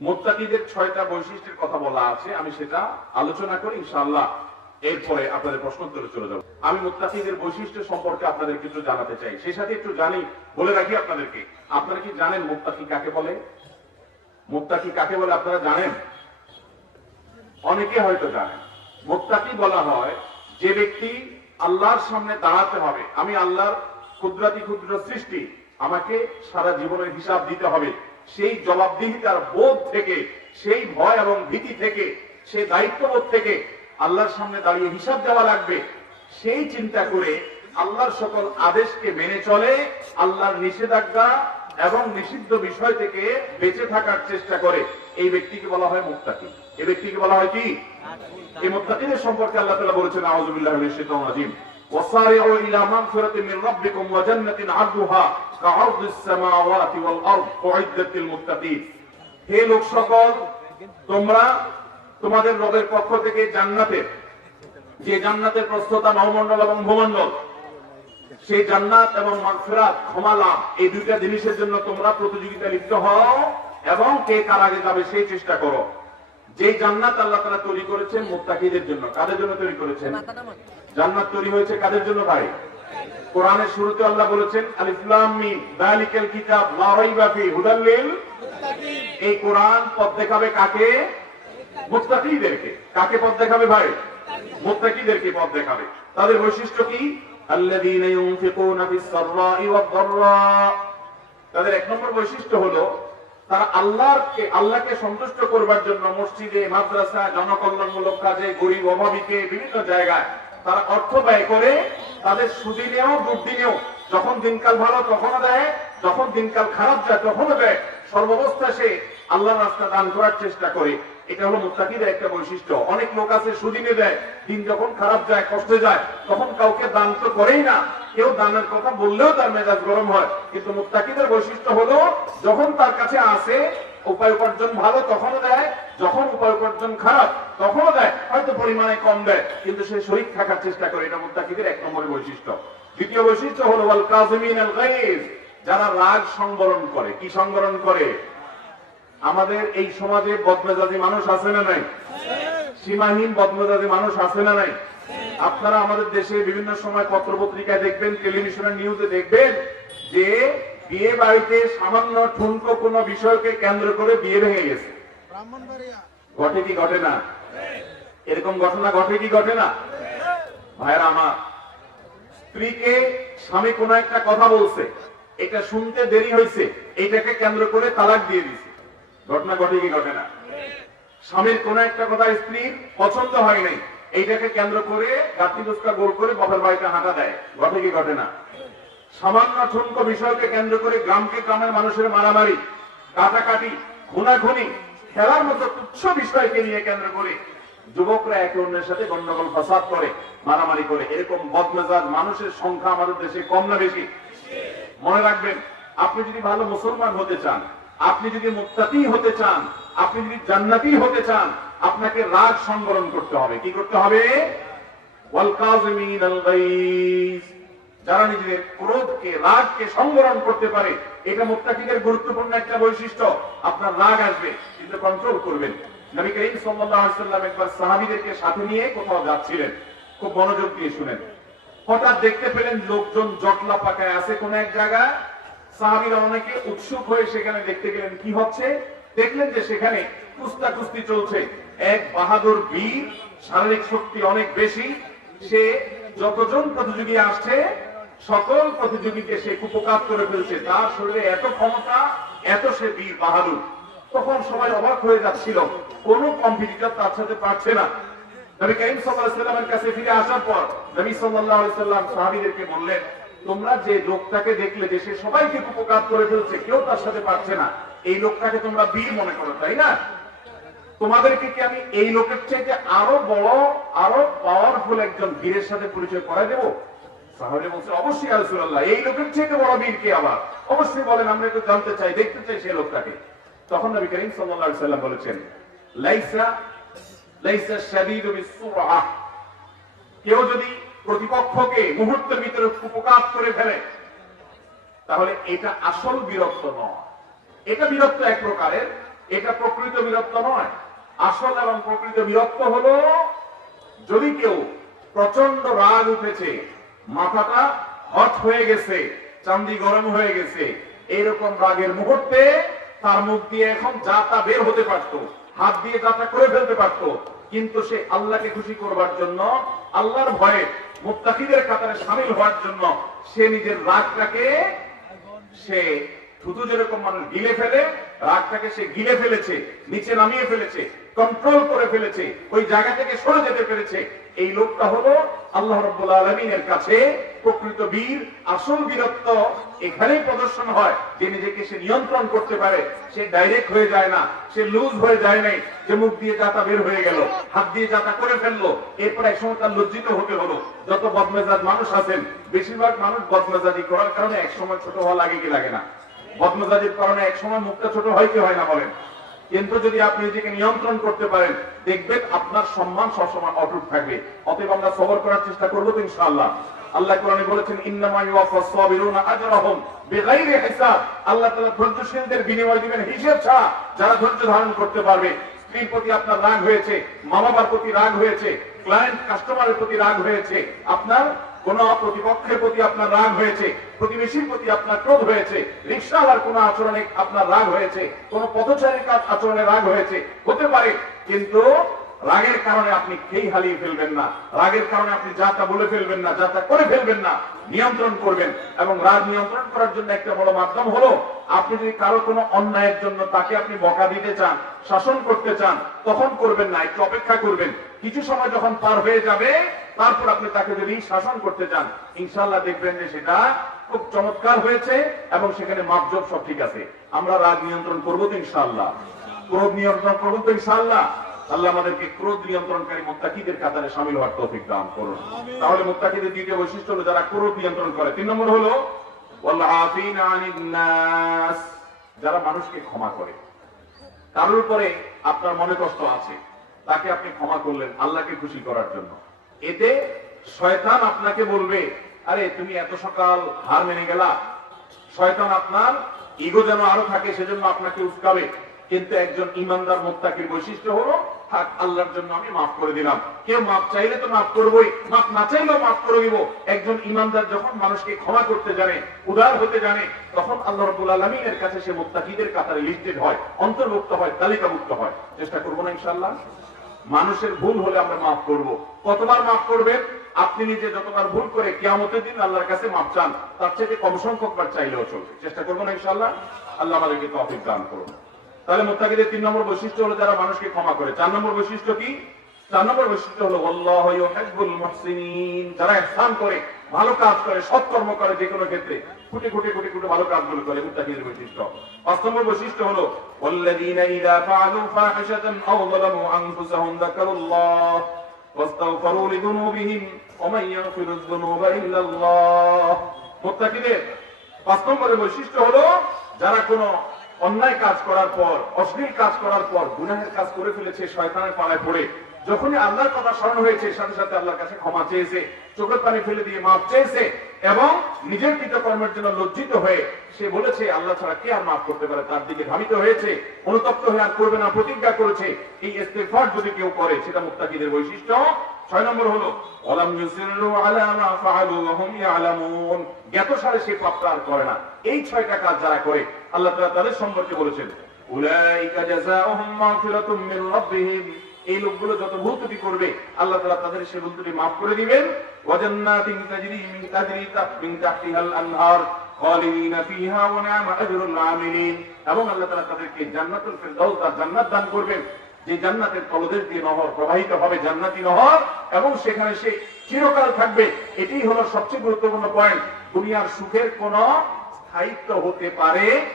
মোত্তাকিদের ছয়টা বৈশিষ্ট্যের কথা বলা আছে, আমি সেটা আলোচনা করে, ইনশাআল্লাহ। এরপরে আপনাদের প্রশ্ন উত্তরে চলে যাব। আমি মোত্তাকিদের বৈশিষ্ট্য সম্পর্কে আপনাদেরকে একটু জানাতে চাই। সেই সাথে একটু জানি, বলে রাখি আপনাদেরকে। আপনারা কি জানেন মোত্তাকি কাকে বলে? মোত্তাকি কাকে বলে আপনারা জানেন? অনেকে হয়তো জানেন। মোত্তাকি বলা হয় যে ব্যক্তি আল্লাহর সামনে দাঁড়াতে হবে। আমি আল্লাহর ক্ষুদ্রাতি ক্ষুদ্র সৃষ্টি, আমাকে সারা জীবনের হিসাব দিতে হবে। সেই জবাবদিহিতার বোধ থেকে সেই ভয় এবং ভীতি থেকে সেই দায়িত্ববোধ থেকে আল্লাহর সামনে দাঁড়িয়ে হিসাব দেওয়া লাগবে। সেই চিন্তা করে আল্লাহর সকল আদেশকে মেনে চলে আল্লাহর নিষেধাজ্ঞা এবং নিষিদ্ধ বিষয় থেকে বেঁচে থাকার চেষ্টা করে। এই ব্যক্তিকে বলা হয় মুক্তাকি এই ব্যক্তিকে বলা হয় কি? এই মুত্তাকিদের সম্পর্কে আল্লাহ তাআলা বলেছেন আউযুবিল্লাহি মিনাশ শাইতানির রাজিম وسارعوا إلى مغفرة من ربكم وجنة عرضها كعرض السماوات والأرض أعدت للمتقين হে লোক সকল তোমরা তোমাদের রবের পক্ষ থেকে জান্নাতের যে জান্নাতের প্রস্থতা নবমণ্ডল এবং ভূমণ্ডল সেই জান্নাত এবং মাগফিরাত ক্ষমা লাভ এই দুইটা জিনিসের জন্য তোমরা প্রতিযোগিতা লিপ্ত হও এবং কে কার আগে যাবে সেই চেষ্টা করো যে জান্নাত আল্লাহ তাআলা তৈরি করেছেন মুত্তাকিদের জন্য কাদের জন্য তৈরি করেছেন জান্নাত তৈরি হয়েছে কাদের জন্য ভাই? কোরআনের শুরুতে আল্লাহ বলেছেন এই কোরআন পথ দেখাবে কাকে? মুত্তাকিদেরকে। কাকে পথ দেখাবে ভাই? মুত্তাকিদেরকে পথ দেখাবে। তাদের বৈশিষ্ট্য কি? তাদের এক নম্বর বৈশিষ্ট্য হলো, তারা আল্লাহকে আল্লাহকে সন্তুষ্ট করবার জন্য মসজিদে মাদ্রাসা জনকল্যাণমূলক কাজে, গরিব অভাবীকে বিভিন্ন জায়গায় তারা অর্থ ব্যয় করে তাদের সুদিনেও দুর্দিনেও যখন দিনকাল ভালো, তখনও দেয়। যখন দিনকাল খারাপ যায়, তখনও দেয়। সর্বাবস্থা সে আল্লাহ রাস্তা দান করার চেষ্টা করে। এটা হলো মুত্তাকিদের একটা বৈশিষ্ট্য। অনেক লোক আছে সুদিনে দেয়। দিন যখন খারাপ যায়, কষ্টে যায়, তখন কাউকে দান তো করেই না। কেউ দানের কথা বললেও তার মেজাজ গরম হয়। কিন্তু মুত্তাকিদের বৈশিষ্ট্য হলো, যখন তার কাছে আসে উপায় উপার্জন ভালো তখনও দেয়, যখন উপায় উপার্জন খারাপ তখনও দেয়। হয়তো পরিমাণে কম দেয়, কিন্তু সে শরীর থাকার চেষ্টা করে। এটা মুত্তাকিদের এক নম্বরের বৈশিষ্ট্য। দ্বিতীয় বৈশিষ্ট্য হলো, ওয়াল গায়জ যারা রাগ সংবরণ করে, কি সংবরণ করে? আমাদের এই সমাজে বদমেজাজি মানুষ আছে না নাই? সীমাহীন বদমেজাজি মানুষ আছে না নাই? আপনারা আমাদের দেশে বিভিন্ন সময় পত্র পত্রিকায় দেখবেন, টেলিভিশনের নিউজে দেখবেন যে বিয়ে বাড়িতে সামান্য ঠুনকো কোনো বিষয়কে কেন্দ্র করে বিয়ে ভেঙে গেছে। ঘটে কি ঘটে না? এরকম ঘটনা ঘটে কি ঘটে না? ভাইরা আমার স্ত্রীকে স্বামী কোন একটা কথা বলছে এটা শুনতে দেরি হয়েছে এইটাকে কেন্দ্র করে তালাক দিয়ে দিছে। ঘটনা ঘটে কি ঘটে না? স্বামীর কোন একটা কথা স্ত্রীর পছন্দ হয় নাই এইটাকে কেন্দ্র করে গাত্তি দুষ্কা গোল করে বাপের বাড়িতে হাঁটা দেয়। ঘটে কি ঘটে না? সামান্য ঠুনকো বিষয়কে কেন্দ্র করে গ্রামকে গ্রামের মানুষের মারামারি, কাটাকাটি, খুনাখুনি, খেলার মতো তুচ্ছ বিষয়কে নিয়ে কেন্দ্র করে যুবকরা একে অন্যের সাথে গন্ডগোল, ফাসাদ করে, মারামারি করে। এরকম বদমেজাজ মানুষের সংখ্যা আমাদের দেশে কম না বেশি? মনে রাখবেন, আপনি যদি ভালো মুসলমান হতে চান, আপনি যদি মুত্তাকি হতে চান, আপনি যদি জান্নাতি হতে চান, আপনাকে রাগ সংবরণ করতে হবে। কি করতে হবে? ওয়াল কাযিমিন আল গাইজ। যারা নিজেদের ক্রোধকে, রাগকে সংবরণ করতে পারে, এটা মুত্তাকিদের গুরুত্বপূর্ণ একটা বৈশিষ্ট্য। আপনার রাগ আসবে, কিন্তু কন্ট্রোল করবেন। নবী করিম সাল্লাম একবার সাহাবীদেরকে সাথে নিয়ে কোথাও যাচ্ছিলেন। খুব মনোযোগ দিয়ে শুনেন। হঠাৎ দেখতে পেলেন লোকজন জটলা পাকায় আছে কোন এক জায়গায়। সাহাবীরা অনেকে উৎসুক হয়ে সেখানে দেখতে গেলেন কি হচ্ছে। দেখলেন যে সেখানে কুস্তা কুস্তি চলছে। এক বাহাদুর বীর, শারীরিক শক্তি অনেক বেশি। সে যতজন প্রতিযোগী আসছে সকল প্রতিযোগীকে সে কুপকাত করে ফেলছে। তার শরীরে এত ক্ষমতা, এত সে বীর বাহাদুর। তখন সবাই অবাক হয়ে যাচ্ছিল। কোন কম্পিটিটর তার সাথে পারছে না। নবী সাল্লামের কাছে ফিরে আসার পর নবী সাহাবীদেরকে বললেন, তোমরা যে লোকটাকে দেখলে যে সে সবাইকে করে ফেলছে, কেউ তার সাথে পারছে না। এই লোকটাকে তোমরা বীর মনে করো, তাই না? তোমাদেরকে কি আমি এই লোকের চাইতে আরও বড়, আরও পাওয়ারফুল একজন বীরের সাথে পরিচয় করাই দেবো? সাহাবে বলছে অবশ্যই আলসুল্লাহ এই লোকের চাইতে বড় বীর কে আবার? অবশ্যই বলেন, আমরা একটু জানতে চাই, দেখতে চাই সেই লোকটাকে। তখন নবী করিম সাল্লাল্লাহু আলাইহি সাল্লাম বলেছেন, লাইসা লাইসা শাদীদু বিসুরআহ। কেউ যদি প্রতিপক্ষকে মুহূর্তের ভিতরে উপকাত করে ফেলে, তাহলে এটা আসল বিরক্ত নয়। এটা বিরক্ত এক প্রকারের, এটা প্রকৃত বিরক্ত নয়। আসল এবং প্রকৃত বিরক্ত হলো, যদি কেউ প্রচণ্ড রাগ উঠেছে মাথাটা হট হয়ে গেছে, চান্দি গরম হয়ে গেছে। এইরকম রাগের মুহূর্তে তার মুখ দিয়ে এখন যা তা বের হতে পারতো, হাত দিয়ে যা তা করে ফেলতে পারতো। কিন্তু সে আল্লাহকে খুশি করবার জন্য, আল্লাহর ভয়ে মুত্তাকিদের কাতারে সামিল হওয়ার জন্য সে নিজের রাগটাকে সে থুতু যেরকম মানুষ গিলে ফেলে, রাগটাকে সে গিলে ফেলেছে, নিচে নামিয়ে ফেলেছে কন্ট্রোল করে ফেলেছে, ওই জায়গা থেকে সরে যেতে পেরেছে। এই লোকটা হলো আল্লাহ রব্বুল আলমিনের কাছে প্রকৃত বীর, আসল বীরত্ব এখানেই প্রদর্শন হয়। যে নিজেকে সে নিয়ন্ত্রণ করতে পারে, সে ডাইরেক্ট হয়ে যায় না, সে লুজ হয়ে যায় নাই, যে মুখ দিয়ে যাতা বের হয়ে গেল, হাত দিয়ে যাতা করে ফেলল, এরপর এক সময় তার লজ্জিত হতে হলো। যত বদমেজাজ মানুষ আছেন, বেশিরভাগ মানুষ বদমেজাজি করার কারণে এক সময় ছোট হওয়া লাগে কি লাগে না? বদমেজাজির কারণে এক সময় মুখটা ছোট হয় কি হয় না বলেন? কিন্তু যদি আপনি নিজেকে নিয়ন্ত্রণ করতে পারেন, দেখবেন আপনার সম্মান সবসময় অটুট থাকবে। অতএব আমরা সবর করার চেষ্টা করব তো ইনশাআল্লাহ। আল্লাহ কোরআনে বলেছেন সাবিরুনা আজরাহুম হিসাব। আল্লাহ তাআলা ধৈর্যশীলদের বিনিময় দিবেন হিসাব ছাড়া। যারা ধৈর্য ধারণ করতে পারবে, স্ত্রীর প্রতি আপনার রাগ হয়েছে মা বাবার প্রতি রাগ হয়েছে ক্লায়েন্ট কাস্টমারের প্রতি রাগ হয়েছে, আপনার কোন প্রতিপক্ষের প্রতি আপনার রাগ হয়েছে, প্রতিবেশীর প্রতি আপনার ক্রোধ হয়েছে, রিক্সাওয়ালার কোন আচরণে আপনার রাগ হয়েছে, কোন পথচারীর কাজ আচরণে রাগ হয়েছে, হতে পারে, কিন্তু রাগের কারণে আপনি খেই হারিয়ে ফেলবেন না, রাগের কারণে আপনি যা তা বলে ফেলবেন না, যা তা করে ফেলবেন না, নিয়ন্ত্রণ করবেন। এবং রাগ নিয়ন্ত্রণ করার জন্য একটা বড় মাধ্যম হলো, আপনি যদি কারও কোনো অন্যায়ের জন্য তাকে আপনি বকা দিতে চান, শাসন করতে চান, তখন করবেন না, একটু অপেক্ষা করবেন। কিছু সময় যখন পার হয়ে যাবে তারপর আপনি তাকে যদি শাসন করতে চান ইনশাল্লাহ দেখবেন যে সেটা খুব চমৎকার হয়েছে এবং সেখানে মাপজব সব ঠিক আছে। আমরা রাগ নিয়ন্ত্রণ করব তো ইনশাল্লাহ ক্রোধ নিয়ন্ত্রণ করব তো ইনশাল্লাহ আল্লাহ আমাদেরকে ক্রোধ নিয়ন্ত্রণকারী মুত্তাকিদের কাতারে সামিল হওয়ার তৌফিক দান করুন। তাহলে মুত্তাকিদের দ্বিতীয় বৈশিষ্ট্য হলো যারা ক্রোধ নিয়ন্ত্রণ করে। তিন নম্বর হলো যারা মানুষকে ক্ষমা করে। কারোর উপরে আপনার মনে কষ্ট আছে। তাকে আপনি ক্ষমা করলেন আল্লাহকে খুশি করার জন্য। এতে শয়তান আপনাকে বলবে, আরে, তুমি এত সকাল হার মেনে গেলা। শয়তান আপনার ইগো যেন আরও থাকে, সেজন্য আপনাকে উস্কাবে। কিন্তু একজন ইমানদার মোত্তাকির বৈশিষ্ট্য হলো, থাক, আল্লাহর জন্য আমি মাফ করে দিলাম। কেউ মাফ চাইলে তো মাফ করবোই। মাফ না চাইলেও মাফ করে দিব। একজন ইমানদার যখন মানুষকে ক্ষমা করতে জানে, উদার হতে জানে, তখন আল্লাহ রবুল আলমীর কাছে সে মোত্তাকিদের কাতারে লিস্টেড হয়, অন্তর্ভুক্ত হয়, তালিকাভুক্ত হয়। চেষ্টা করব না ইনশাল্লাহ মানুষের ভুল হলে আমরা মাফ করব। কতবার মাফ করবেন? আপনি নিজে যতবার ভুল করে কিয়ামতের দিন আল্লাহর কাছে মাফ চান, তার থেকে কম সংখ্যক বার চাইলেও চলবে। চেষ্টা করব না ইনশাল্লাহ আল্লাহ আমাদেরকে তফিক দান করুন। তাহলে মোত্তাকিদের তিন নম্বর বৈশিষ্ট্য হলো যারা মানুষকে ক্ষমা করে। চার নম্বর বৈশিষ্ট্য কি? চার নম্বর বৈশিষ্ট্য হলো আল্লাহ যারা ইহসান করে, ভালো কাজ করে সৎকর্ম করে যে কোনো ক্ষেত্রে। কুটি কুটি কুটি কুটি ভালো কাজগুলো করে মুত্তাকিদের বৈশিষ্ট্য পাঁচ নম্বর বৈশিষ্ট্য হলো والذين إذا فعلوا فاحشة أو ظلموا أنفسهم ذكروا الله واستغفروا لذنوبهم ومن يغفر الذنوب إلا الله মুত্তাকিদের পাঁচ নম্বরের বৈশিষ্ট্য হলো যারা কোনো অন্যায় কাজ করার পর অশ্লীল কাজ করার পর গুনাহের কাজ করে ফেলেছে শয়তানের পালায় পড়ে যখনই আল্লাহর কথা স্মরণ হয়েছে, সাথে সাথে আল্লাহর কাছে ক্ষমা চেয়েছে, চোখের পানি ফেলে দিয়ে মাফ চেয়েছে এবং নিজের কৃতকর্মের জন্য লজ্জিত হয়ে সে বলেছে, আল্লাহ ছাড়া কে আর মাফ করতে পারে? তার দিকে ধাবিত হয়েছে, অনুতপ্ত হয়ে আর করবে না, প্রতিজ্ঞা করেছে। এই ইস্তেফার যদি কেউ করে, সেটা মুক্তাকিদের বৈশিষ্ট্য। ছয় নম্বর হলো, ওয়ালাম ইউসিরু আলা মা ফাআলু ওয়া হুম ইয়ালামুন। জ্ঞাত সারে সে পাপটা আর করে না। এই ছয়টা কাজ যারা করে, আল্লাহ তাআলা তাদের সম্পর্কে বলেছেন, উলাইকা জাযাউহুম মাগফিরাতুম মিন রাব্বিহিম। এই লোকগুলো যত ভুল ত্রুটি করবে, আল্লাহ তাআলা তাদের সেই ভুল ত্রুটি মাফ করে দিবেন। নহর এবং সেখানে সে থাকবে। হলো সবচেয়ে গুরুত্বপূর্ণ পয়েন্ট দুনিয়ার সুখের কোন স্থায়িত্ব হতে পারে।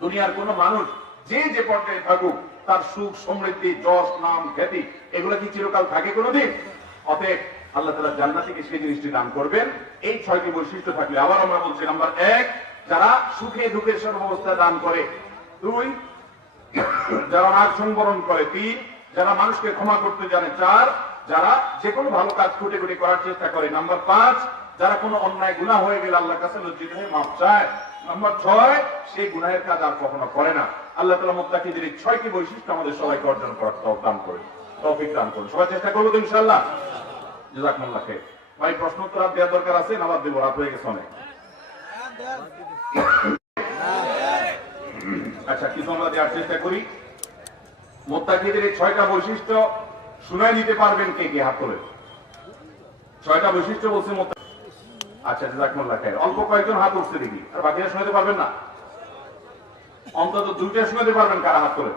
দুনিয়ার কোন মানুষ যে যে পর্যায়ে থাকুক তার সুখ, সমৃদ্ধি, যশ, নাম, খ্যাতি, এগুলো কি চিরকাল থাকে কোনোদিন? অতএব আল্লাহ তালা জান্নাতিকে সেই জিনিসটি দান করবেন। এই ছয়টি বৈশিষ্ট্য থাকলে আবার আমরা বলছি, নাম্বার এক, যারা সুখে দুঃখের সর্বাবস্থা দান করে। দুই, যারা রাগ সংবরণ করে। তিন, যারা মানুষকে ক্ষমা করতে জানে। চার, যারা যে কোনো ভালো কাজ খুঁটে খুঁটে করার চেষ্টা করে। নাম্বার পাঁচ, যারা কোনো অন্যায় গুণা হয়ে গেলে আল্লাহর কাছে লজ্জিত হয়ে মাপ চায়। নাম্বার ছয় সেই গুনাহের কাজ আর কখনো করে না। আল্লাহ তালা মোত্তাকিদের এই ছয়টি বৈশিষ্ট্য আমাদের সবাইকে অর্জন করার দান করুন, তৌফিক দান করুন। সবাই চেষ্টা করব তো ইনশাল্লাহ জাজাকুমুল্লাহ খাইর। ভাই, প্রশ্ন উত্তর আর দেওয়ার দরকার আছে? না, বাদ দেবো, রাত হয়ে গেছে অনেক। আচ্ছা কিছু আমরা দেওয়ার চেষ্টা করি। মোত্তাকিদের এই ছয়টা বৈশিষ্ট্য শুনে দিতে পারবেন কে কে হাত তোলে ছয়টা বৈশিষ্ট্য বলছে মোত্তা আচ্ছা জাজাকুমুল্লাহ খাইর। অল্প কয়েকজন হাত উঠছে দেখি। আর বাকিরা শোনাতে পারবেন না? অন্তত দুইটা শোনাতে পারবেন কারা। হাত তোলে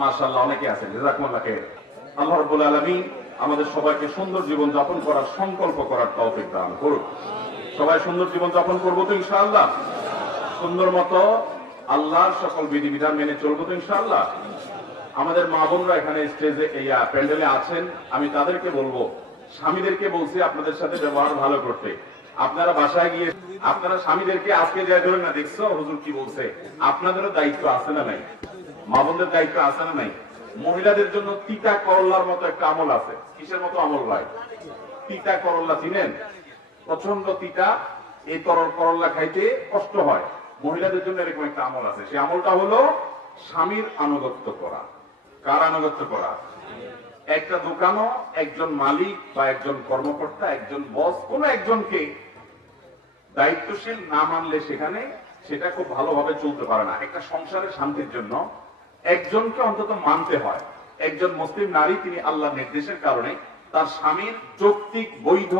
মাশাআল্লাহ, অনেকে আছেন, জাজাকুমুল্লাহ আল্লাহ রাব্বুল আলামিন আমাদের সবাইকে সুন্দর জীবন যাপন করার সংকল্প করার তৌফিক দান করুন সবাই সুন্দর জীবন যাপন করব তো ইনশাআল্লাহ? সুন্দর মতো আল্লাহর সকল বিধিবিধান মেনে চলবো তো ইনশাআল্লাহ? আমাদের মা বোনরা এখানে স্টেজে প্যান্ডেলে আছেন। আমি তাদেরকে বলব, স্বামীদেরকে বলছি আপনাদের সাথে ব্যবহার ভালো করতে। আপনারা বাসায় গিয়ে আপনারা স্বামীদেরকে আজকে যাই ধরেন না, দেখছ? হুজুর কি বলছে? আপনাদেরও দায়িত্ব আছে না নাই? মা বোনদের দায়িত্ব আছে না নাই? মহিলাদের জন্য তিতা করল্লার মতো একটা আমল আছে। কিসের মতো আমল ভাই? তিতা করল্লা চিনেন? প্রচণ্ড তিতা, এই তরল করল্লা খাইতে কষ্ট হয়। মহিলাদের জন্য এরকম একটা আমল আছে। সেই আমলটা হলো স্বামীর আনুগত্য করা। কার আনুগত্য করা? একটা দোকানও একজন মালিক বা একজন কর্মকর্তা, একজন বস, কোন একজনকে দায়িত্বশীল না মানলে সেখানে সেটা খুব ভালোভাবে চলতে পারে না। একটা সংসারের শান্তির জন্য একজনকে অন্তত মানতে হয়। একজন মুসলিম নারী, তিনি আল্লাহর নির্দেশের কারণে তার স্বামীর যৌক্তিক, বৈধ,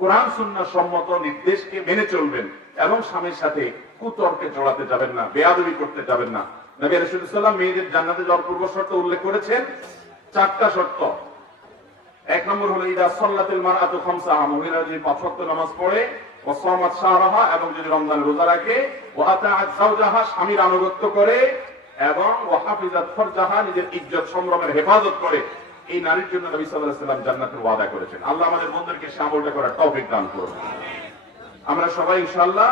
কোরআন, সুন্নাহ সম্মত নির্দেশকে মেনে চলবেন এবং স্বামীর সাথে কুতর্কে জড়াতে যাবেন না, বেয়াদবি করতে যাবেন না। নবী রাসূলুল্লাহ মেয়েদের জান্নাতে যাওয়ার পূর্ব শর্ত উল্লেখ করেছেন। চারটা শর্ত। এক নম্বর হলো, ইদা সল্লাতিল মারআতু খামসাহা মহিলা যদি পাঁচ নামাজ পড়ে ও সামাত শাহরাহা এবং যদি রমজান রোজা রাখে ও আতাআত স্বামীর আনুগত্য করে এবং ও হাফিজাত ফরজাহা, নিজের ইজ্জত সম্ভ্রমের হেফাজত করে, এই নারীর জন্য নবী সাল্লাল্লাহু আলাইহি জান্নাতের ওয়াদা করেছেন। আল্লাহ আমাদের বন্ধুদেরকে সে আমলটা করার তৌফিক দান করুন। আমরা সবাই ইনশাআল্লাহ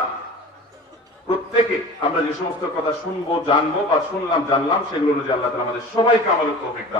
প্রত্যেকে আমরা যে সমস্ত কথা শুনব, জানব বা শুনলাম, জানলাম, সেগুলো অনুযায়ী আল্লাহ তাআলা আমাদের সবাইকে আমাদের তৌফিক দান